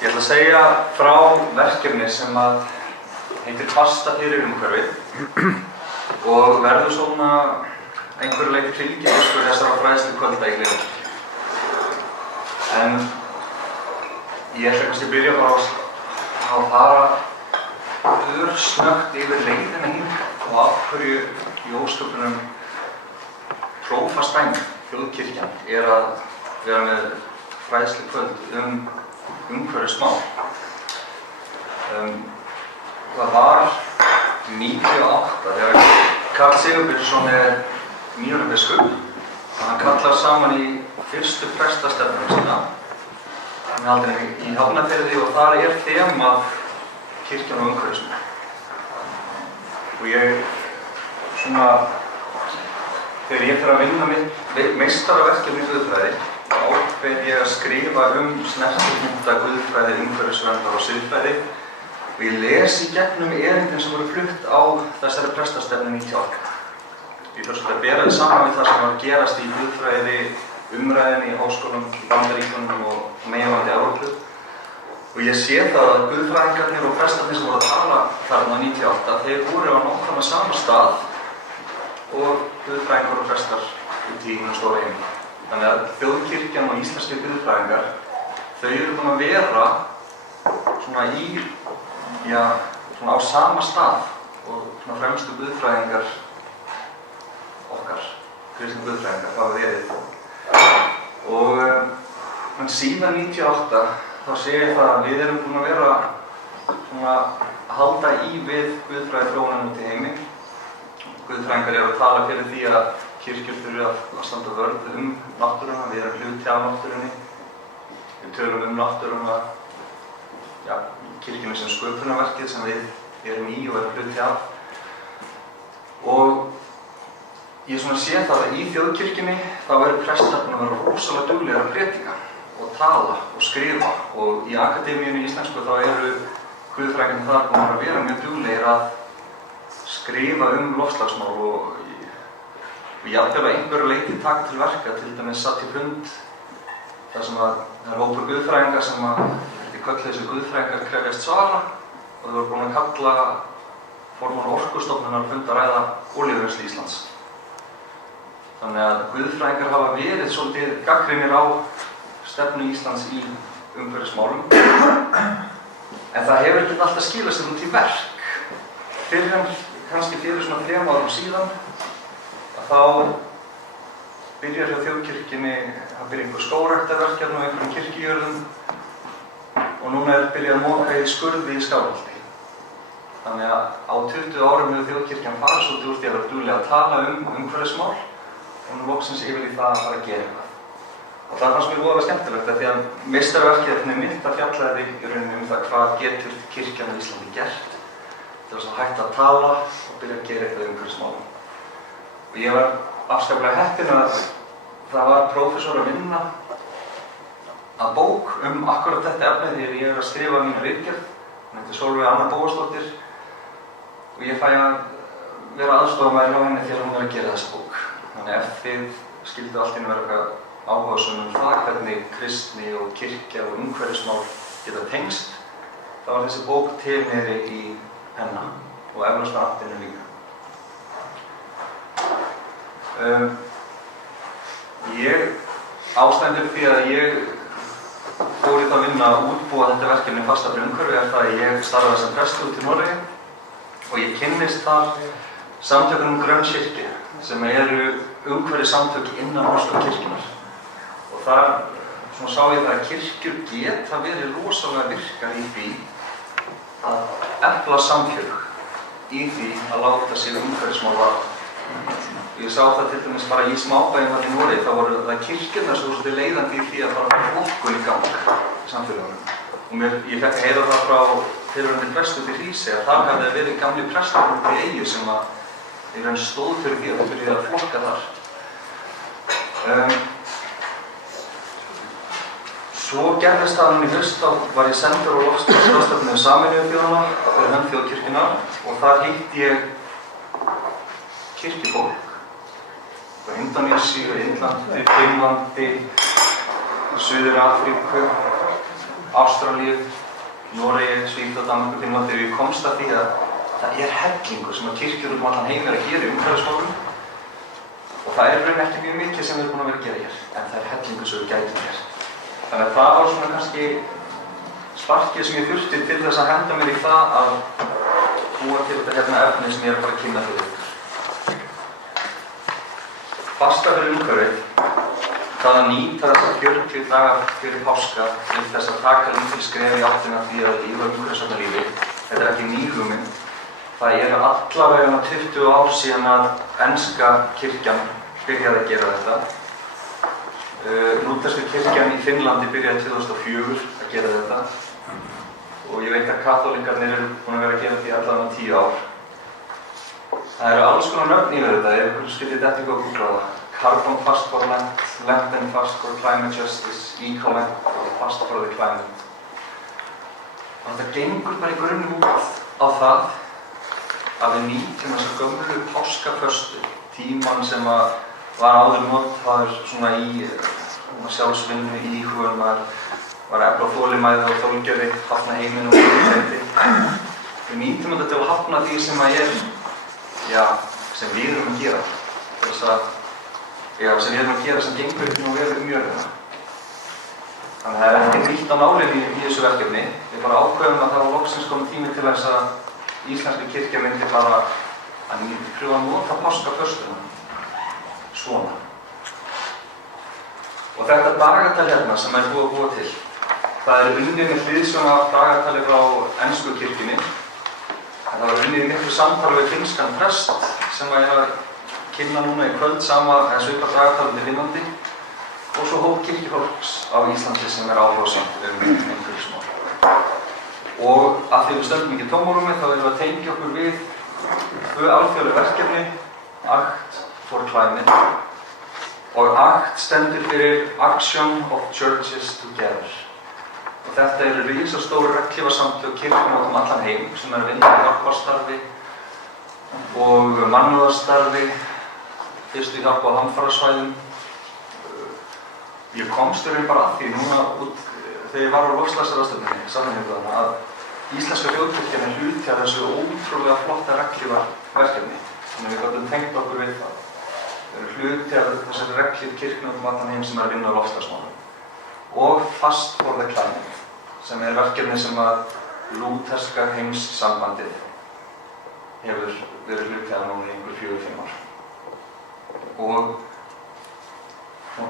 Ég ætla að segja frá verkefni sem heitir Fasta fyrir umhverfið og verður svona einhverju leyti fylgifiskur þessara fræðslukvölda í Glerárkirkju. En ég ætla kannski að byrja bara að fara örsnöggt yfir leiðina hingað og af hverju í ósköpunum prófastsdæmi, þjóðkirkjan, að vera með fræðslukvöld umhverfismál. Það var 98 þegar Karl Sigurbjörnsson nýorðinn biskup. Hann kallar saman í fyrstu prestastefnuna sína. Hann er haldin í Hafnarfirði og þar þema kirkjan og umhverfismál. Og þegar ég fer að vinna mitt meistaraverkefni í guðfræði, ákveð ég að skrifa snertipunkta guðfræði, umhverfisverndar og siðfræði og ég les í gegnum erindin sem voru flutt á þessari prestastefnu 98. Ég þurfti að bera þið saman við það sem var að gerast í guðfræði umræðinni í háskólum, Bandaríkjunum og meginlandi Evrópu. Og ég sé það að guðfræðingarnir og prestarnir sem voru að tala þarna 98, þeir voru á nákvæmlega sama stað og guðfræðingar og prestar út í hinum stóra heimi. Þannig að þjóðkirkjan og íslenski guðfræðingar, þau eru búin að vera svona á sama stað og svona fremstu guðfræðingar okkar, kristni guðfræðingar, hafa verið. Og síðan 98 þá sé ég það að við erum búin að vera svona að halda í við guðfræði þróunin út í heimi. Guðfræðingar eru að tala fyrir því að kirkjur þurfi að standa vörð náttúruna, við erum hluti af náttúrunni. Við tölum náttúruna, kirkjunni sem sköpunarverkið sem við erum í og erum hluti af. Og ég sé það að í þjóðkirkjunni þá eru prestar búin að vera rosalega duglegir að predika og tala og skrifa. Og í akademíunni í íslensku þá eru guðfræðingarnir þar búin að vera mjög duglegir að skrifa loftslagsmál og jafnvel að einhverju leyti taka til verka, til dæmis satt í fund þar sem það er hópur guðfræðinga sem kölluðu þessu guðfræðingar krefjast svara og þau voru búin að kalla formann Orkustofnunar fund að ræða olíuvinnslu Íslands. Þannig að guðfræðingar hafa verið svolítið gagnrýnir á stefnu Íslands í umhverfismálum. En það hefur ekki alltaf skilað sér út í verk. Kannski fyrir svona 3 árum síðan þá byrjar hjá þjóðkirkjunni að byrja einhver skógræktarverkefni á einhverjum kirkjujörðum og núna byrjað að moka í skurði í Skálholti. Þannig að á 20 árum hefur þjóðkirkjan farið svolítið úr því að vera dugleg að tala umhverfismál og nú loksins yfir í það að fara að gera eitthvað. Og það fannst mér voðalega skemmtilegt því að meistaraverkefni mitt fjallaði í rauninni það hvað getur kirkjan á Íslandi gert til þess að hætta að tala og byrja að gera eitthvað umhverfismálum. Og ég var afskaplega heppinn að það var prófessor að vinna að bók akkurat þetta efni þegar ég að skrifa mína ritgerð. Hún heitir Sólveig Anna Bóasdóttir og ég fæ að vera aðstofamæður hjá henni þegar hún var að gera þessa bók. Þannig ef þið skildu allt í einu vera eitthvað áhugasöm það hvernig kristni og kirkja og umhverfismál geta tengst, þá var þessi bók til niðri í hennar og eflaust að aftinni líka. Ástæðan fyrir því að ég fór í það að vinna að útbúa þetta verkefni Fasta fyrir umhverfi það að ég starfaði sem prestur út í Noregi og ég kynnist þar samtökunum Grønn kirkja sem eru umhverfissamtök innan norsku kirkjunnar. Og þar sá ég það að kirkjur geta verið rosalega virkar í því að efla samfélög í því að láta sig umhverfismál varða. Ég sá það til dæmis bara í smábæjum þarna í Noregi, þá voru það kirkjurnar sem voru svolítið leiðandi í því að fara flokkun í gang í samfélögunum. Og ég fékk að heyra það frá fyrrverandi prestur út í Hrísey að þar hafði verið gamli prestar út í Eyjum sem í raun stóð fyrir því að flokka þar. Svo gerðist það í haust, þá var ég sendur á loftslagsráðstefnu Sameinuðu þjóðanna fyrir hönd þjóðkirkjunnar og þar hitti ég kirkjufólk frá Indónesíu, Indlandi, Finnlandi, Suður Afríku, Ástralíu, Noregi, Svíþjóð, Danmörku, Finnlandi, og ég komst að því að það hellingur sem að kirkjur út allan heim að gera í umhverfismálum og það raun ekki mjög mikið sem við erum búin að vera að gera hér, en það hellingur sem við gætum hér. Þannig að það var svona kannski sparkið sem ég þurfti til þess að henda mér í það að búa til þetta efni sem ég er bara að kynna fyrir ykkur. Fasta fyrir umhverfið, það að nýta þessa 40 daga fyrir páska til þess að taka lítil skref í áttina því að lífa umhverfisvænna lífi. Þetta er ekki ný hugmynd. Það allavega 20 ár síðan að enska kirkjan byrjaði að gera þetta. Lúterska kirkjan í Finnlandi byrjaði 2004 að gera þetta og ég veit að kaþólikkarnir eru búin að vera að gera því allavega 10 ár. Það eru alls konar nöfn yfir þetta, ef ykkur skiljið þetta eitthvað að googla það. Carbon Fast for Lent, Lenten Fast for Climate Justice, Eco-Lent og Fast for the Climate. Og þetta gengur bara í grunnum út á það að við nýtum þessa gömlu páskaföstu, tímann sem var áður notaður svona í sjálfsvinnu, íhugun, var efla þolinmæði og þolgerði, hafna heiminn og útsendi. Við nýtum þetta til að hafna því sem sem við erum að gera. Sem við erum að gera sem gengur ekki nú vel jörðina. Þannig að það er ekki nýtt á nálinni í þessu verkefni. Við bara ákveðum að það var loksins kominn tími til þess að íslenska kirkja myndi bara að pröfa að nota páskaföstuna svona. Og þetta dagatal hérna sem er búið að búa til, það er unnið með hliðsjón af dagatali frá ensku kirkjunni. Það var unnið í miklu samtali við finnskan prest sem ég að kynna núna í kvöld eða svipað dagatalandi Finnlandi og svo hóp kirkjufólks á Íslandi sem er áhugasamt umhverfismál. Og að því við stöndum ekki tómarúmi þá erum við að tengja okkur við 2 alþjóðleg verkefni, ACT for Climate og ACT stendur fyrir Action of Churches Together. Og þetta eru risastóru regnhlífasamtök kirkjum út allan heim sem eru að vinna í hjálparstarfi og mannúðarstarfi, fyrstu hjálp á hamfarasvæðum. Ég komst bara að því núna þegar ég var á loftslagsráðstefnunni, Sameinuðu þjóðanna, að íslenska þjóðkirkjan er hluti af þessu ótrúlega flotta regnhlífaverkefni. Þannig við gátum tengt okkur við það. Við erum hluti af þessari regnhlífakirkjum allan heim sem er að vinna á loftslagsmálum. Og Fast for the Climate, sem er verkefni sem að lúterska heimssambandið hefur verið hluti af núna í einhver 4-5 ár. Og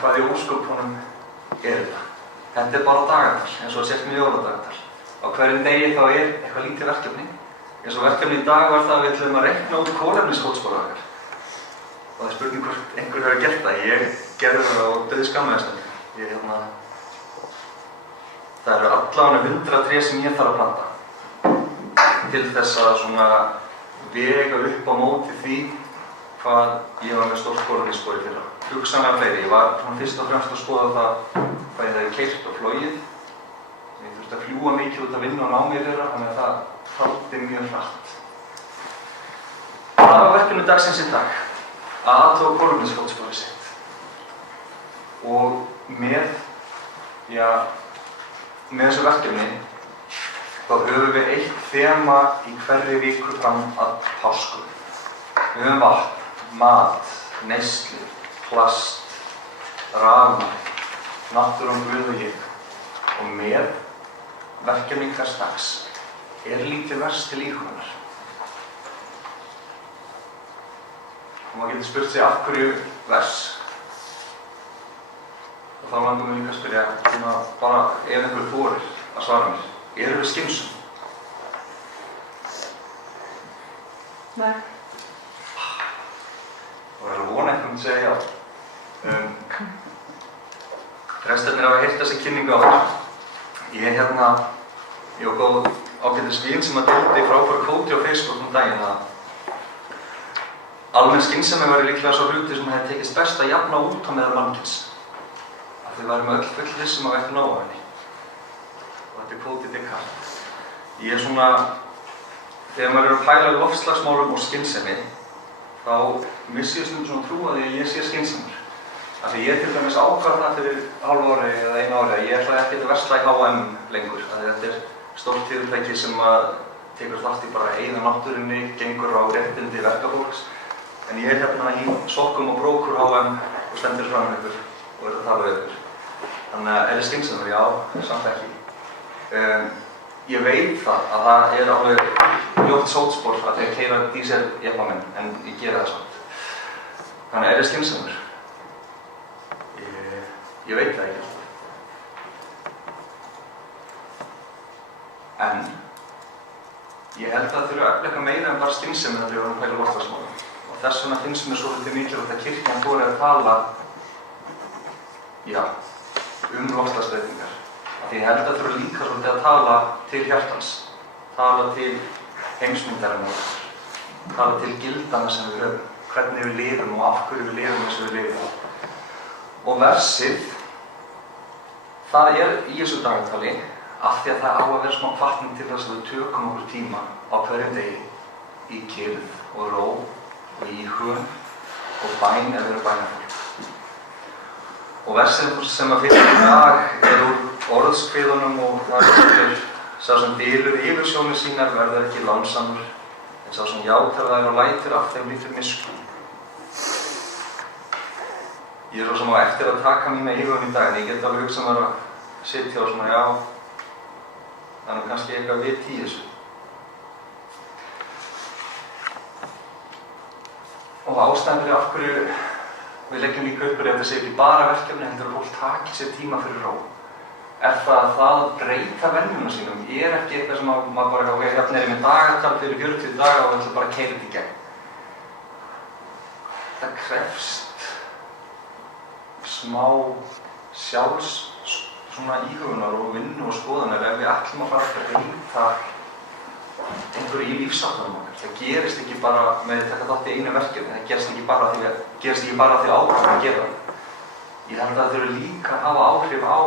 hvað í ósköpunum er þetta? Þetta er bara dagatal, eins og það sést með jóladagatal. Á hverjum degi þá er eitthvað lítið verkefni. Eins og verkefni í dag var það að við ætlum að reikna út kolefnisfótspor okkar. Og það er spurning hvort einhver hefur gert það. Ég gerði það og dauðskammaðist þetta. Það eru allavega 100 tré sem ég þarf að planta til þess að svona vega upp á móti því hvað ég var með stórt kolefnisspor í fyrra. Hugsanlega fleiri. Ég var fyrst og fremst að skoða það hvað ég hefði keyrt og flogið. Ég þurfti að fljúga mikið út að vinna og ná mér þeirra, þannig að það taldi mjög hratt. Það var verkefni dagsins í dag, að athuga kolefnisfótsporið sitt. Og með þessu verkefni, þá höfum við eitt þema í hverri viku fram að pásku. Við höfum vatn, mat, neyslu, plast, rafmagn, náttúran Guð og ég. Og með verkefni hvers dags er lítið vers til íhugunar. Og maður getur spurt sig af hverju vers. Og þá langar mér líka að spyrja, bara ef einhver þorir að svara mér, erum við skynsum? Nei. Það var að vona einhvern að segja já. Restarnir hafa heyrt þessi kynningu áður. Ég var góð ágætis vin sem að deildi frábæru kvóti á Facebook daginn að almenn skynsemi væri líklega svo hluti sem hefði tekist best að jafna út á meðal mannkyns. Af því við værum öll full vissum að við ættum nóg af henni. Og þetta er kvótið Descartes. Ég þegar maður er að pæla í loftslagsmálum og skynsemi, þá missi ég stundum svona trú að því að ég sé skynsamur. Af því ég til dæmis ákvað það fyrir hálfu ári eða einu ári að ég ætlaði ekki að versla í H&M lengur. Þetta er stórt fyrirtæki sem tekur þátt í bara eigin náttúrunni, gengur á réttindi verkafólks. En ég er hérna í sokkum og brókur H&M og stendur fram með ykkur og er að tala við ykkur. Þannig að er það skynsamur? Já, samt ekki. Ég veit það að það er alveg ljótt sótspor að þeir keyra díseljeppa minn, en ég gera það samt. Þannig að er það skynsamur? Ég veit það ekki alltaf. En ég held að það þurfa að efla meira en bara skynsemi þegar við erum að pæla loftslagsmálum. Og þess vegna finnst mér svolítið mikilvægt að kirkjan þori að tala loftslagsbreytingar. Því ég held að það þurfa líka svolítið að tala til hjartans, tala til heimsmyndarinnar, tala til gildana sem við höfum, hvernig við lifum og af hverju við lifum eins og við lifum. Og versið, það er í þessu dagatali af því að það á að vera smá hvatning til þess að við tökum okkur tíma á hverjum degi í kyrrð og ró og íhugun og bæn ef við erum bænafólk. Og versið sem að fyrir í dag er úr orðskviðunum og það er sá sem dylur yfirsjónir sínar verður ekki lánsamur, en sá sem játar þær og lætur af þeim lítur miskunn. Ég er svo sem á eftir að taka mína íhugun í dag, en ég get alveg hugsað mér að sitja og svona, já, það er kannski eitthvað vit í þessu. Og ástæðan fyrir af hverju við leggjum líka upp þetta sé ekki bara verkefni, heldur að fólk taki sér tíma fyrir ró. Er það að breyta venjuna sínum er ekki eitthvað sem maður bara, ok, hérna er ég með dagatal fyrir 40 daga og ætla bara að keyra þetta í gegn. Það krefst smá svona íhugunar og vinnu og skoðunar ef við ætlum að fara að breyta einhverju í lífsháttunum okkar. Það gerist ekki bara með að taka þátt í einu verkefni, það gerist ekki bara því ákvæmum að gera það. Ég held að það þurfi líka að hafa áhrif á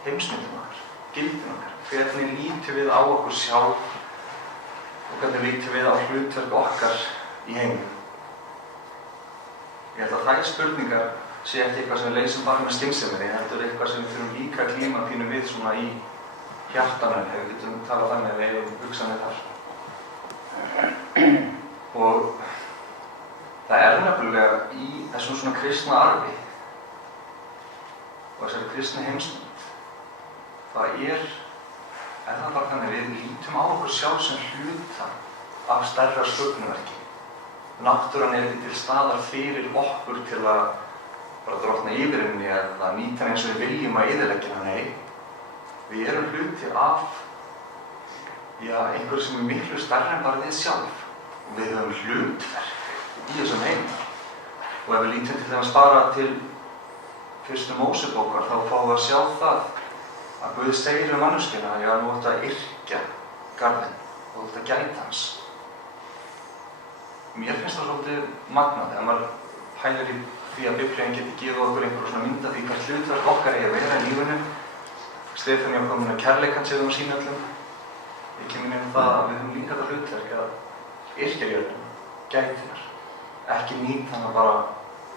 heimsmyndum okkar, gildin okkar, hvernig lítum við á okkur sjálf og hvernig lítum við á hlutverk okkar í heiminum. Ég held að þær spurningar sé ekki eitthvað sem við leysum bara með skynseminni, heldur eitthvað sem við þurfum líka að klíma pínu við svona í hjartanum, ef við getum talað þannig að við eigum hugsanir þar. Og það er nefnilega í þessum svona kristna arfi og þessari kristni heimsmynd, það er það bara þannig að við lítum á okkur sjálf sem hluta af stærra sköpunarverki. Náttúran er ekki til staðar fyrir okkur til að bara drottna yfir henni eða nýta henni eins og við viljum að eyðileggja hana. Nei, við erum hluti af einhverju sem er miklu stærra en bara við sjálf. Og við höfum hlutverk í þessum heimi. Og ef við lítum til dæmis bara til fyrstu Mósebókar, þá fáum við að sjá það að Guð segir manneskjuna, já, nú ættu að yrkja garðinn og þú ættu að gæta hans. Mér finnst það svolítið magnað þegar maður pælir í því að Biblían geti gefið okkur einhverjum svona mynd af því hvert hlutverk okkar eigi að vera í lífinu. Stefánía kom með kærleikann sem við sína öllum. Ég kemur inn það að við höfum líka þetta hlutverk að yrkja jörðina, gæta hennar. Ekki nýta hana bara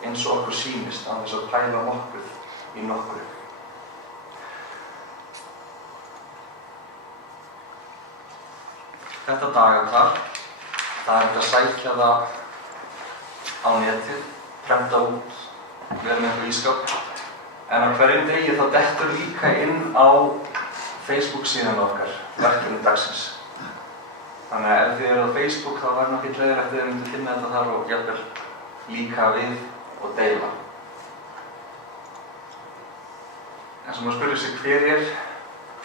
eins og okkur sýnist án þess að pæla nokkuð í nokkru. Þetta dagatal, það er að sækja það á netið, prenta út, vera með eitthvað ískap. En á hverjum degi þá dettur líka inn á Facebook síðan okkar, verkefni dagsins. Þannig að ef þið eru á Facebook þá verður nokkið leiðilegt að þið myndu finna þetta þar og jafnvel líka við og deila. En sem maður spurði sig hver er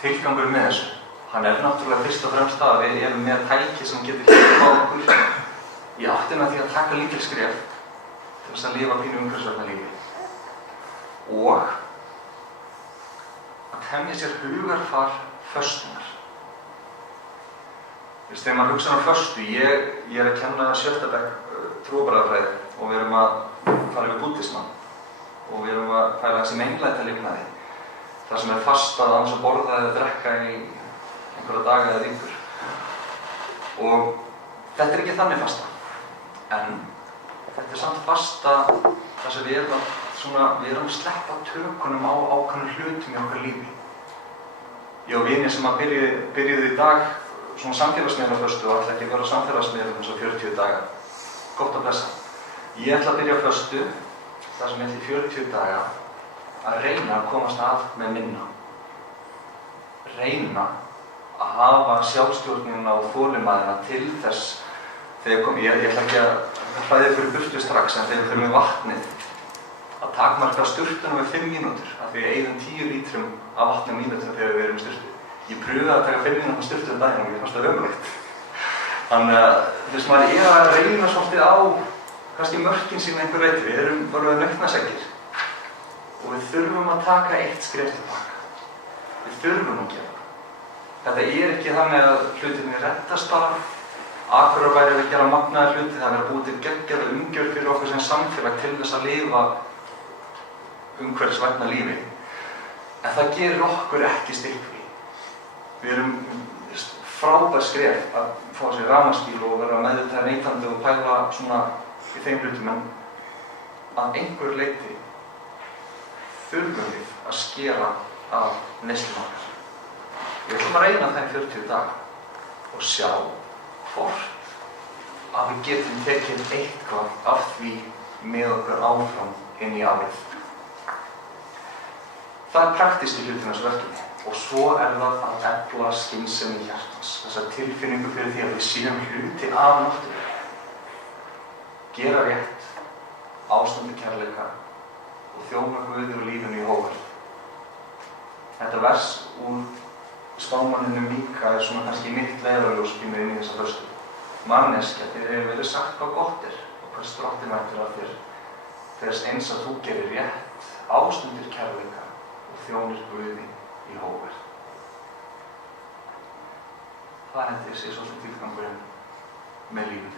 tilgangur með þessu? Hann er náttúrulega fyrst og fremst að við erum með tæki sem getur hjálpað okkur í áttina því að taka lítil skref til þess að lifa pínu umhverfisvænna lífi. Og að temja sér hugarfar föstunar. Þegar maður hugsa um föstu, ég er að kenna 7. bekk trúarbragðafræði og við erum að fara yfir búddisma og við erum að færa þessi meinlæta lifnaði. Það sem er fastað án þess að borða eða drekka í einhverja daga eða vikur. Og þetta er ekki þannig fasta, en þetta er samt fasta þar sem við erum að við erum að sleppa tökunum á ákveðnum hlutum í okkar lífi. Ég og vinir sem að byrjuðu í dag svona samfélagsmiðlaföstu og ætla ekki að vera á samfélagsmiðlum eins og 40 daga. Gott að blessa. Ég ætla að byrja föstu, þar sem ég ætla í 40 daga, að reyna að komast að með minna. Reyna að hafa sjálfstjórnina og þolinmæðina til þess þegar ég ætla ekki að hræða fyrir burtu strax, en þegar við förum með vatnið, að takmarka sturtunum með 5 mínútur, af því við eyðum 10 lítrum af vatni á mínútur þegar við erum í sturtu. Ég pröfaði að taka 5 mínútur sturtu um daginn og ég fannst það ömurlegt. Þannig að þess maður að reyna svolítið á kannski mörkin sín einhver leyti. Við erum bara nautnaseggir og við þurfum að taka 1 skref til baka. Við þurfum að gera það. Þetta ekki þannig að hlutirnir reddast bara. Akureyrar væri að gera magnaða hluti, það er að búa til geggjaða umgjörð fyrir okkur sem samfélag til þess að lifa umhverfisvænna lífi. En það gerir okkur ekki styrkri. Við erum frábær skref að fá sér rafmagnsbíl og vera meðvitaður neytandi og pæla svona í þeim hlutum, en að einhver leyti þurfum við að skera af neyslum okkar. Við ætlum að reyna það í 40 daga og sjá hvort að við getum tekið eitthvað af því með okkur áfram inn í árið. Það er praktískt í hlutina þessu verkefni og svo það að efla skynsemi hjartans, þessa tilfinningu fyrir því að við séum hluti af náttúrunni. Gera rétt, ástunda kærleika og þjóna Guði og lífinu í hóvar. Þetta vers úr spámanninum Míka er svona kannski mitt leiðarljós inn í þessa föstu. Manneskja, þér hefur verið sagt hvað gott og hvers drottinn væntir af þér, þess eins að þú gerir rétt, ástundir kærleika og þjónir Guði í hóvar. Það sé svolítið tilgangurinn með lífið.